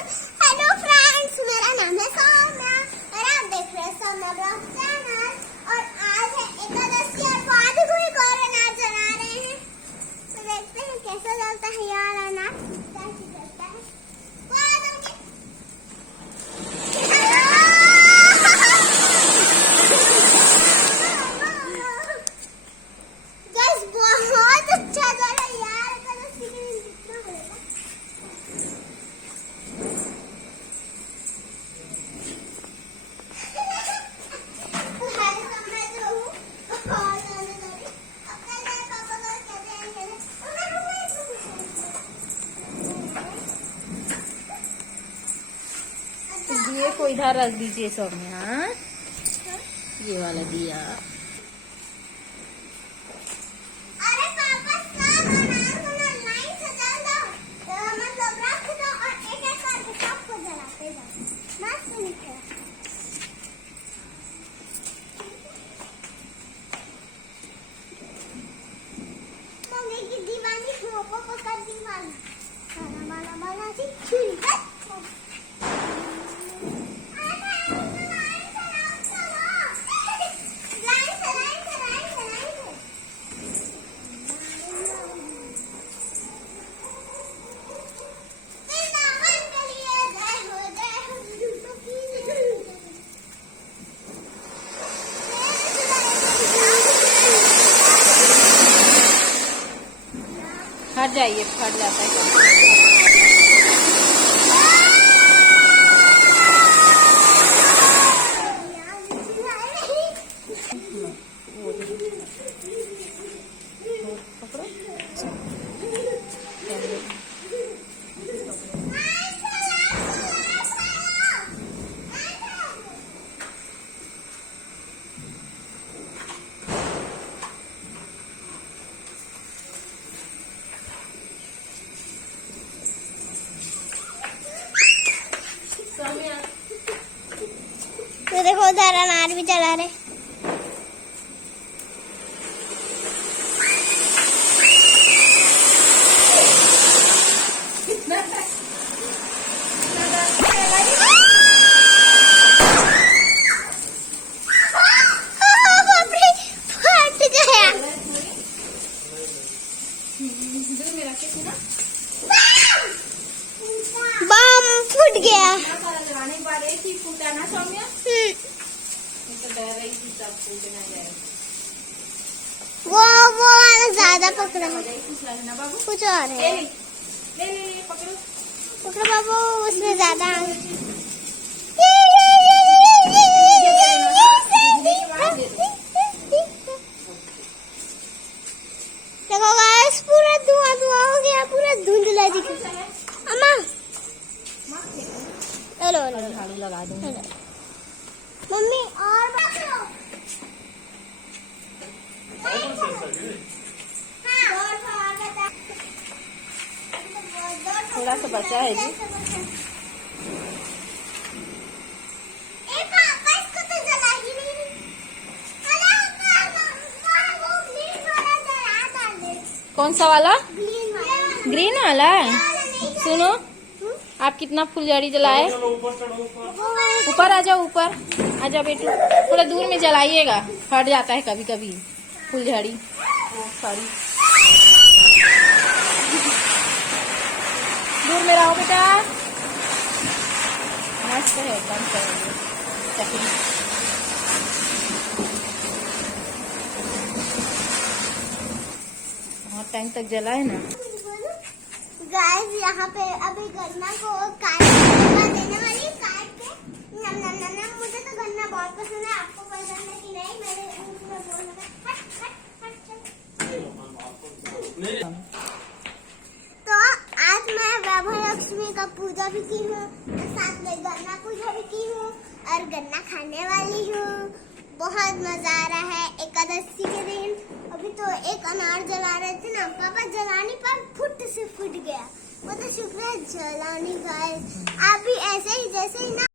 Hello friends, मेरा नाम है सौम्या और आप देख रहे हैं सौम्या ब्लॉग चैनल। और आज है एकादशी और बाद को एक और अनाज जला रहे हैं, तो देखते हैं कैसा जलता है यार अनाज, कैसे जलता है। गैस बहुत अच्छा जला यार, एकादशी के दिन कितना बनेगा। दिए को इधर रख दीजिए सौम्या, ये वाला दिया। अरे पापा सब अनार को लाइन से जला दो, मतलब रख दो और एक एक करके सबको जलाते जाओ। मस्त निकले। मम्मी की दीवानी को पकड़ दीवानी माला माला माला सी छुरी फट जाइए, फट जाता है। तो देखो उधर अनार भी जला रहे। बम फूट गया। फूटा ना सौम्या, तो डर रही थी सब फूट ना जाए। वो वाला ज्यादा पकड़ा है। कुछ ना बाबू, कुछ और है। ले पकड़ो पकड़ो बाबू, उसमें ज्यादा देखो गाइस, पूरा धुआं धुआं हो गया, पूरा धुंधला दिख रहा है। अम्मा हेलो झाड़ू लगा दूंगी। मम्मी और पकड़ो। थोड़ा सा बचा है जी। पापा इसको तो जला ही नहीं। कौन सा वाला? ग्रीन वाला। ग्रीन वाला है। सुनो, आप कितना फुलझड़ी जलाए? ऊपर आ जाओ, ऊपर आ जाओ बेटू, थोड़ा दूर में जलाइएगा, फट जाता है कभी कभी फुलझड़ी। सॉरी, दूर में रहो बेटा। मस्त है, एकदम चकरी। बहुत टाइम तक जला है ना। गाइस यहाँ पे अभी गन्ना को देने वाली काट के। नम नम नम नम। मुझे तो गन्ना बहुत पसंद है, आपको पसंद है कि नहीं? मेरे उसमें बोलना तो आज मैं वैभव लक्ष्मी का पूजा भी की हूँ, साथ में गन्ना पूजा भी की हूँ और गन्ना खाने वाली हूँ। बहुत मजा आ रहा है एकादशी के दिन। अभी तो एक अनार जला रहे थे ना पापा, जलाने पर फुट से फूट गया। वो तो शुक्र है जलानी। गाइस आप भी ऐसे ही जैसे ही ना